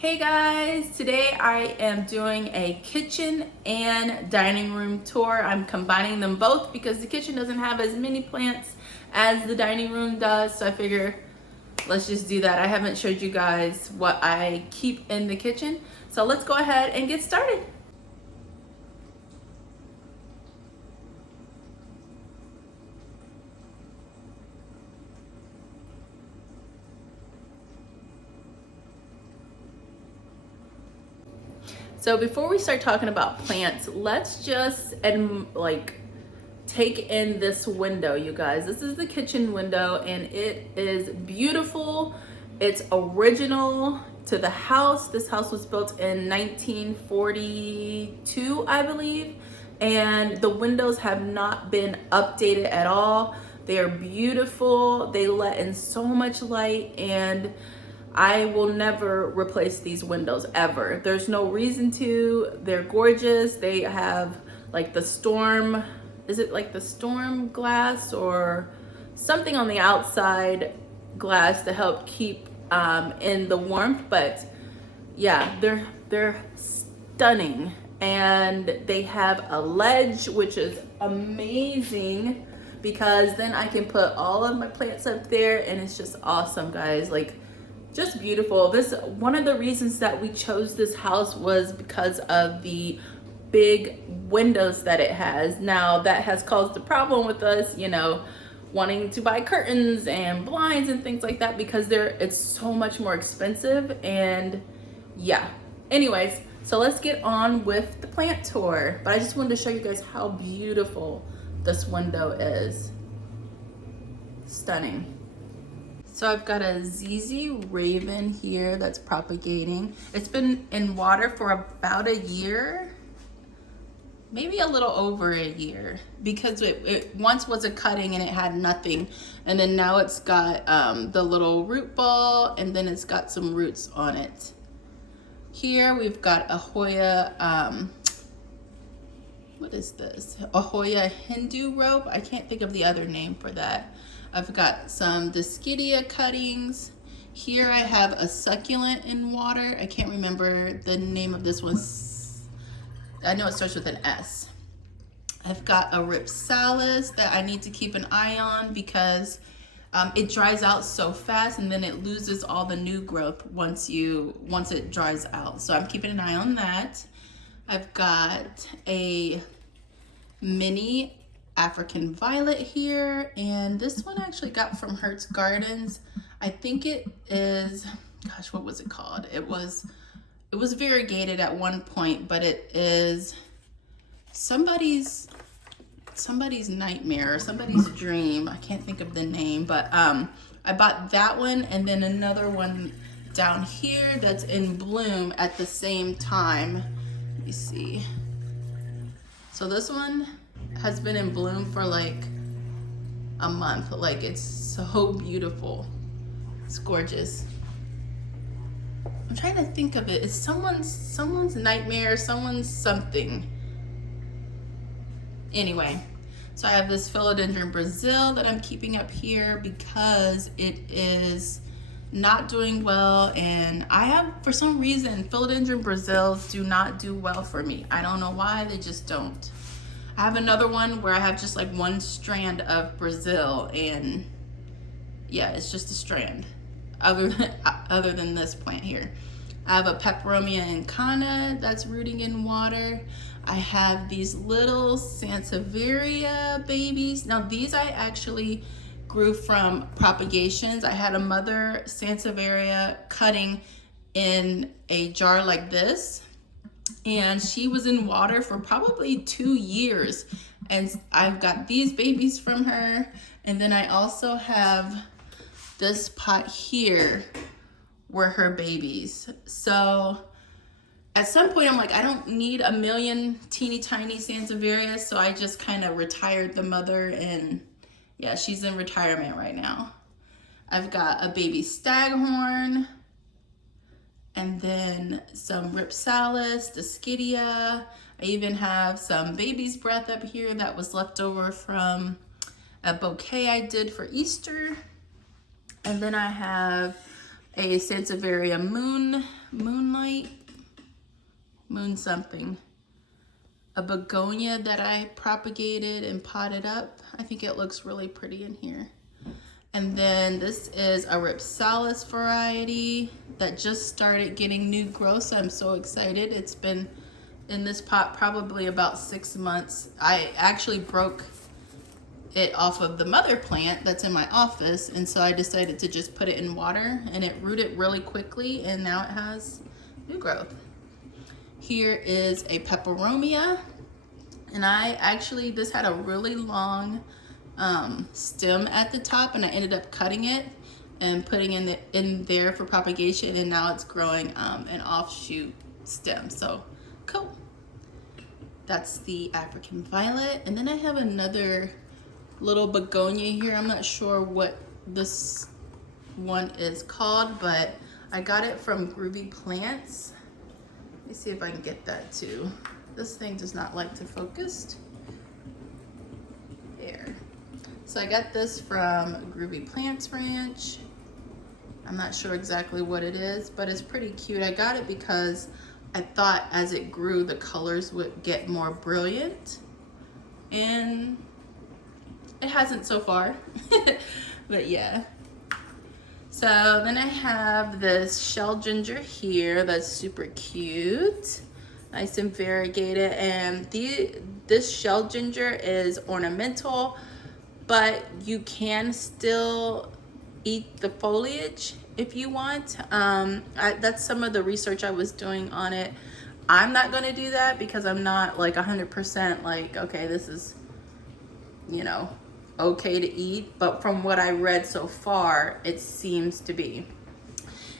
Hey guys, today I am doing a kitchen and dining room tour. I'm combining them both because the kitchen doesn't have as many plants as the dining room does, so I figure let's just do that. I haven't showed you guys what I keep in the kitchen, so let's go ahead and get started. So before we start talking about plants, let's just take in this window, you guys. This is the kitchen window and it is beautiful. It's original to the house. This house was built in 1942, I believe, and the windows have not been updated at all. They are beautiful. They let in so much light, and I will never replace these windows ever. There's no reason to. They're gorgeous. They have like the storm, is it like the storm glass or something on the outside glass to help keep in the warmth, but yeah, they're stunning. And they have a ledge, which is amazing because then I can put all of my plants up there and it's just awesome, guys. Like, just beautiful. This, one of the reasons that we chose this house was because of the big windows that it has. Now that has caused a problem with us, you know, wanting to buy curtains and blinds and things like that because it's so much more expensive. And yeah, anyways, so let's get on with the plant tour. But I just wanted to show you guys how beautiful this window is. Stunning. So I've got a ZZ Raven here that's propagating. It's been in water for about a year, maybe a little over a year, because it once was a cutting and it had nothing. And then now it's got the little root ball, and then it's got some roots on it. Here we've got a Hoya, what is this? A Hoya Hindu rope. I can't think of the other name for that. I've got some Dahlia cuttings. Here I have a succulent in water. I can't remember the name of this one. I know it starts with an S. I've got a Ripsalis that I need to keep an eye on because it dries out so fast and then it loses all the new growth once it dries out. So I'm keeping an eye on that. I've got a mini African violet here, and this one I actually got from Hertz Gardens. I think it is, gosh, what was it called? It was variegated at one point, but it is somebody's nightmare or somebody's dream. I can't think of the name, but I bought that one and then another one down here that's in bloom at the same time. Let me see. So this one has been in bloom for like a month. Like, it's so beautiful. It's gorgeous. I'm trying to think of it. It's someone's nightmare, someone's something. Anyway, so I have this Philodendron Brazil that I'm keeping up here because it is not doing well, and I have, for some reason, Philodendron Brazils do not do well for me. I don't know why, they just don't. I have another one where I have just like one strand of Brazil, and yeah, it's just a strand other than this plant here. I have a Peperomia incana that's rooting in water. I have these little Sansevieria babies. Now these I actually grew from propagations. I had a mother Sansevieria cutting in a jar like this, and she was in water for probably 2 years, and I've got these babies from her. And then I also have this pot here were her babies. So at some point I'm like, I don't need a million teeny tiny Sansevierias, so I just kind of retired the mother, and yeah, she's in retirement right now. I've got a baby staghorn, and then some Ripsalis, Dahlia. I even have some baby's breath up here that was left over from a bouquet I did for Easter. And then I have a Sansevieria Moonlight. doing something. A begonia that I propagated and potted up. I think it looks really pretty in here. And then this is a Ripsalis variety that just started getting new growth, so I'm so excited. It's been in this pot probably about 6 months. I actually broke it off of the mother plant that's in my office, and so I decided to just put it in water, and it rooted really quickly, and now it has new growth. Here is a peperomia, and this had a really long stem at the top, and I ended up cutting it and putting in there for propagation, and now it's growing an offshoot stem. So cool. That's the African violet, and then I have another little begonia here. I'm not sure what this one is called, but I got it from Groovy Plants. Let me see if I can get that too. This thing does not like to focus. There. So I got this from Groovy Plants Ranch. I'm not sure exactly what it is, but it's pretty cute. I got it because I thought as it grew, the colors would get more brilliant, and it hasn't so far, but yeah. So then I have this shell ginger here that's super cute, nice and variegated, and this shell ginger is ornamental, but you can still eat the foliage if you want. That's some of the research I was doing on it. I'm not gonna do that because I'm not like 100% like, okay, this is, you know, okay to eat, but from what I read so far, it seems to be.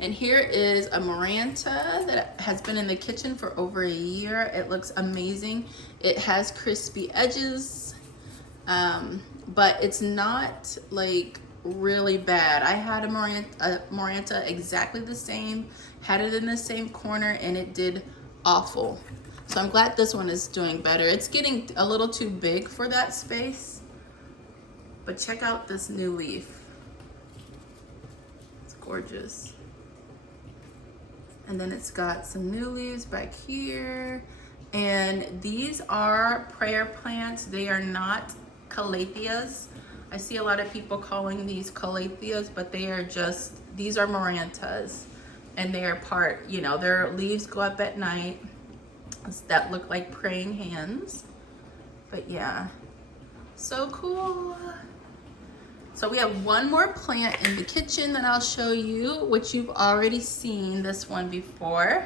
And here is a Maranta that has been in the kitchen for over a year. It looks amazing. It has crispy edges, but it's not like really bad. I had a Maranta exactly the same, had it in the same corner, and it did awful. So I'm glad this one is doing better. It's getting a little too big for that space. But check out this new leaf. It's gorgeous. And then it's got some new leaves back here. And these are prayer plants. They are not calatheas. I see a lot of people calling these calatheas, but they are just, these are Marantas. And they are part, you know, their leaves go up at night that look like praying hands. But yeah, so cool. So we have one more plant in the kitchen that I'll show you, which you've already seen this one before.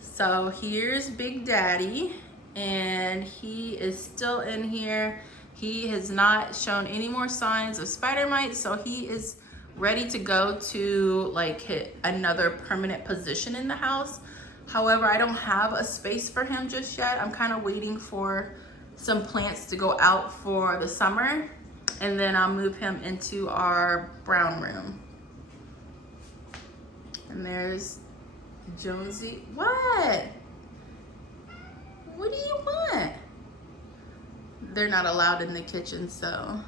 So here's Big Daddy, and he is still in here. He has not shown any more signs of spider mites, so he is ready to go to like hit another permanent position in the house. However, I don't have a space for him just yet. I'm kind of waiting for some plants to go out for the summer, and then I'll move him into our brown room. And there's Jonesy. What? What do you want? They're not allowed in the kitchen, so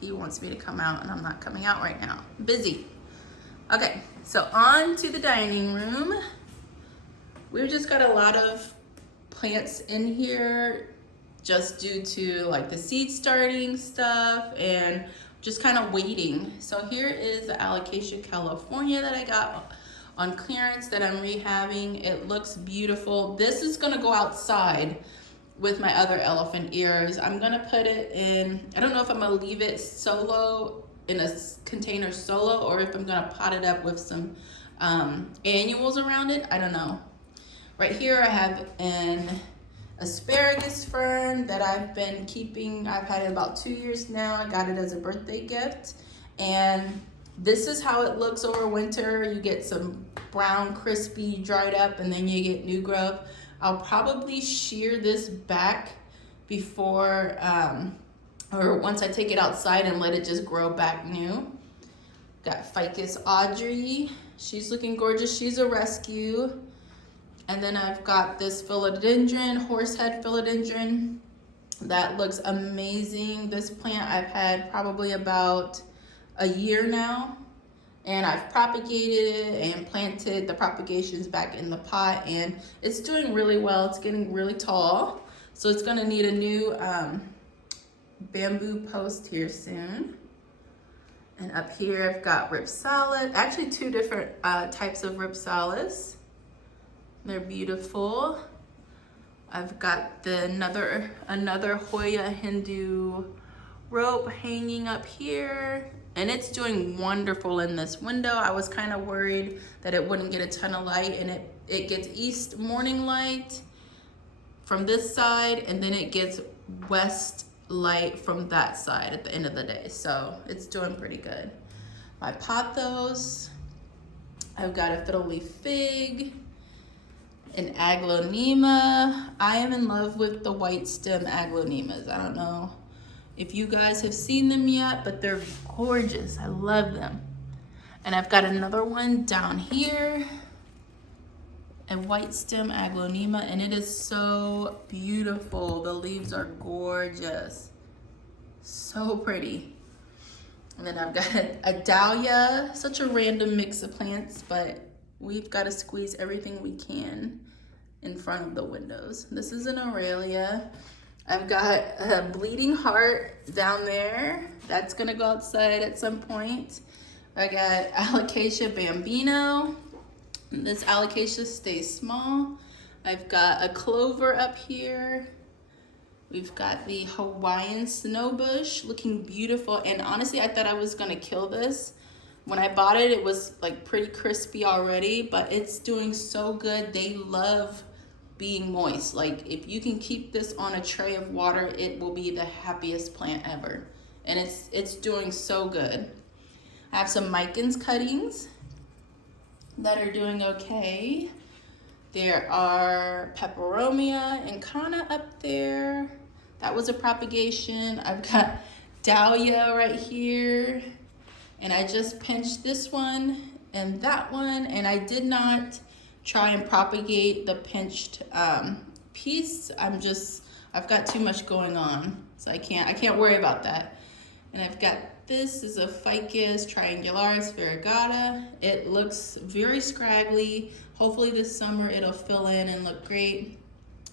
he wants me to come out, and I'm not coming out right now. Busy. Okay, so on to the dining room. We've just got a lot of plants in here just due to like the seed starting stuff and just kind of waiting. So here is the Alocasia California that I got on clearance that I'm rehabbing. It looks beautiful. This is gonna go outside with my other elephant ears. I'm gonna put it in, I don't know if I'm gonna leave it solo in a container solo or if I'm gonna pot it up with some annuals around it. I don't know. Right here I have an asparagus fern that I've been keeping. I've had it about 2 years now. I got it as a birthday gift, and this is how it looks over winter. You get some brown, crispy, dried up, and then you get new growth. I'll probably shear this back before, or once I take it outside and let it just grow back new. Got Ficus Audrey. She's looking gorgeous. She's a rescue. And then I've got this philodendron, horsehead philodendron, that looks amazing. This plant I've had probably about a year now, And I've propagated it and planted the propagations back in the pot, and it's doing really well. It's getting really tall. So it's gonna need a new bamboo post here soon. And up here I've got ripsalis, actually 2 different types of ripsalis. They're beautiful. I've got another Hoya Hindu rope hanging up here, and it's doing wonderful in this window. I was kind of worried that it wouldn't get a ton of light, and it gets east morning light from this side, and then it gets west light from that side at the end of the day. So it's doing pretty good. My pothos, I've got a fiddle leaf fig, an aglaonema. I am in love with the white stem aglaonemas. I don't know if you guys have seen them yet, but they're gorgeous. I love them. And I've got another one down here, a white stem aglaonema, and it is so beautiful. The leaves are gorgeous, so pretty. And then I've got a dahlia, such a random mix of plants, but we've got to squeeze everything we can in front of the windows. This is an aurelia. I've got a bleeding heart down there. That's gonna go outside at some point. I got alocasia bambino. This alocasia stays small. I've got a clover up here. We've got the Hawaiian snowbush looking beautiful. And honestly, I thought I was gonna kill this. When I bought it, it was like pretty crispy already, but it's doing so good. They love being moist. Like if you can keep this on a tray of water, it will be the happiest plant ever. And it's doing so good. I have some Micans cuttings that are doing okay. There are peperomia and canna up there. That was a propagation. I've got dahlia right here. And I just pinched this one and that one, and I did not try and propagate the pinched piece. I've got too much going on, so I can't worry about that. And I've got this is a Ficus triangularis variegata. It looks very scraggly. Hopefully this summer it'll fill in and look great.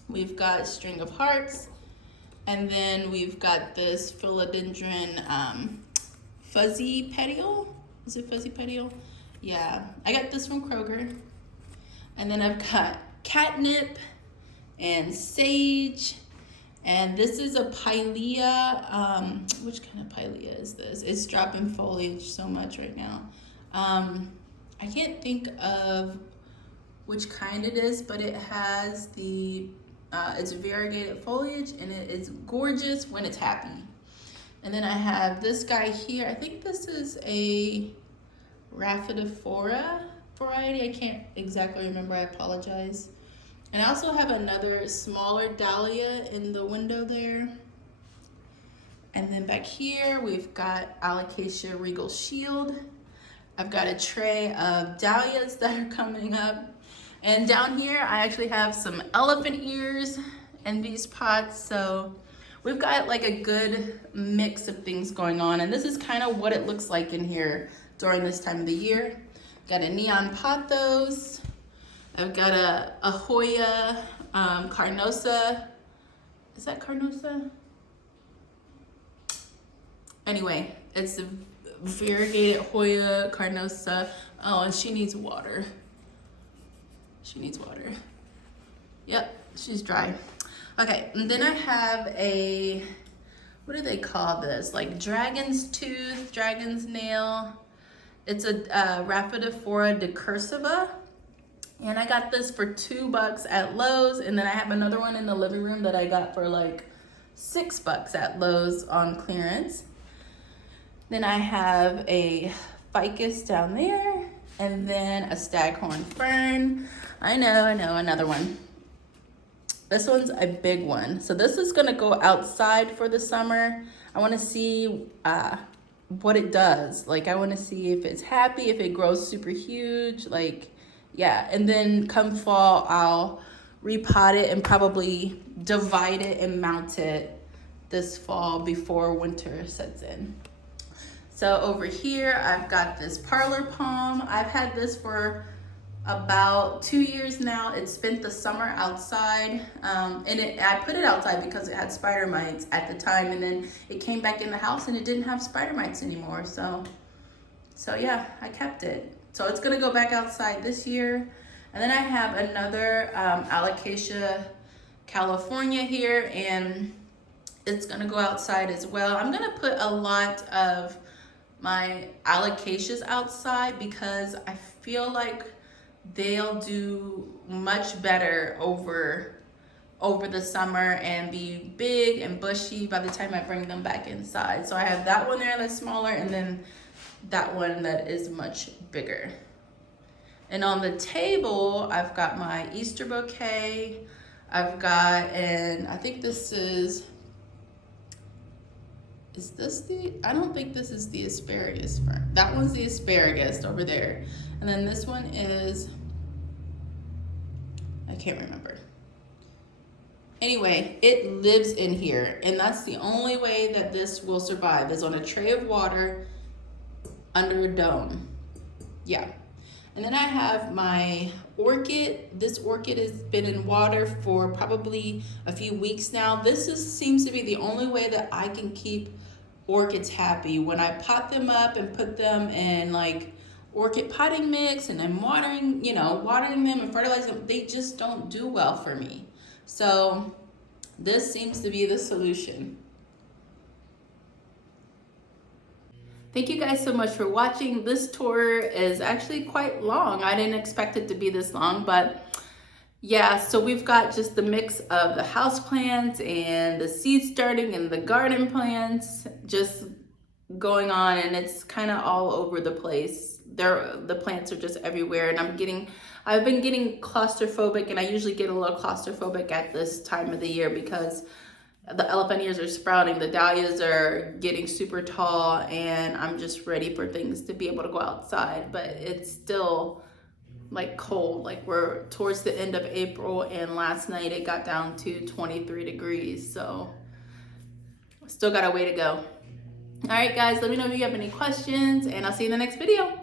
We've got string of hearts, and then we've got this philodendron fuzzy petiole. Is it fuzzy petiole? Yeah, I got this from Kroger. And then I've got catnip and sage. And this is a pilea. Which kind of pilea is this? It's dropping foliage so much right now. I can't think of which kind it is, but it has it's variegated foliage, and it is gorgeous when it's happy. And then I have this guy here. I think this is a Rhaphidophora variety. I can't exactly remember, I apologize. And I also have another smaller dahlia in the window there. And then back here, we've got Alocasia Regal Shield. I've got a tray of dahlias that are coming up. And down here, I actually have some elephant ears in these pots. So we've got like a good mix of things going on, and this is kind of what it looks like in here during this time of the year. Got a neon pothos. I've got a Hoya carnosa. Is that carnosa? Anyway, it's a variegated Hoya carnosa. Oh, and she needs water. She needs water. Yep, she's dry. Okay, and then I have a, what do they call this? Like dragon's tooth, dragon's nail. It's a Rhaphidophora decursiva. And I got this for $2 at Lowe's. And then I have another one in the living room that I got for like $6 at Lowe's on clearance. Then I have a ficus down there. And then a staghorn fern. I know, another one. This one's a big one. So this is gonna go outside for the summer. I wanna see what it does. Like I wanna see if it's happy, if it grows super huge, like, yeah. And then come fall, I'll repot it and probably divide it and mount it this fall before winter sets in. So over here, I've got this parlor palm. I've had this for about 2 years now. It spent the summer outside, and I put it outside because it had spider mites at the time, and then it came back in the house and it didn't have spider mites anymore. So yeah, I kept it. So it's gonna go back outside this year. And then I have another Alocasia California here, and it's gonna go outside as well. I'm gonna put a lot of my Alocasias outside because I feel like they'll do much better over the summer and be big and bushy by the time I bring them back inside. So I have that one there that's smaller, and then that one that is much bigger. And on the table, I've got my Easter bouquet. I've got, and I think this is this the, I don't think this is the asparagus fern. That one's the asparagus over there. And then this one is, I can't remember. Anyway, it lives in here, and that's the only way that this will survive, is on a tray of water under a dome. Yeah. And then I have my orchid. This orchid has been in water for probably a few weeks now. This seems to be the only way that I can keep orchids happy. When I pot them up and put them in like orchid potting mix and I'm watering, watering them and fertilizing them, they just don't do well for me. So this seems to be the solution. Thank you guys so much for watching. This tour is actually quite long. I didn't expect it to be this long, but yeah, so we've got just the mix of the house plants and the seed starting and the garden plants just going on, and it's kind of all over the place. The plants are just everywhere, and I've been getting claustrophobic, and I usually get a little claustrophobic at this time of the year because the elephantias are sprouting, the dahlias are getting super tall, and I'm just ready for things to be able to go outside. But it's still like cold, like we're towards the end of April, and last night it got down to 23 degrees, so still got a way to go. All right guys, let me know if you have any questions, and I'll see you in the next video.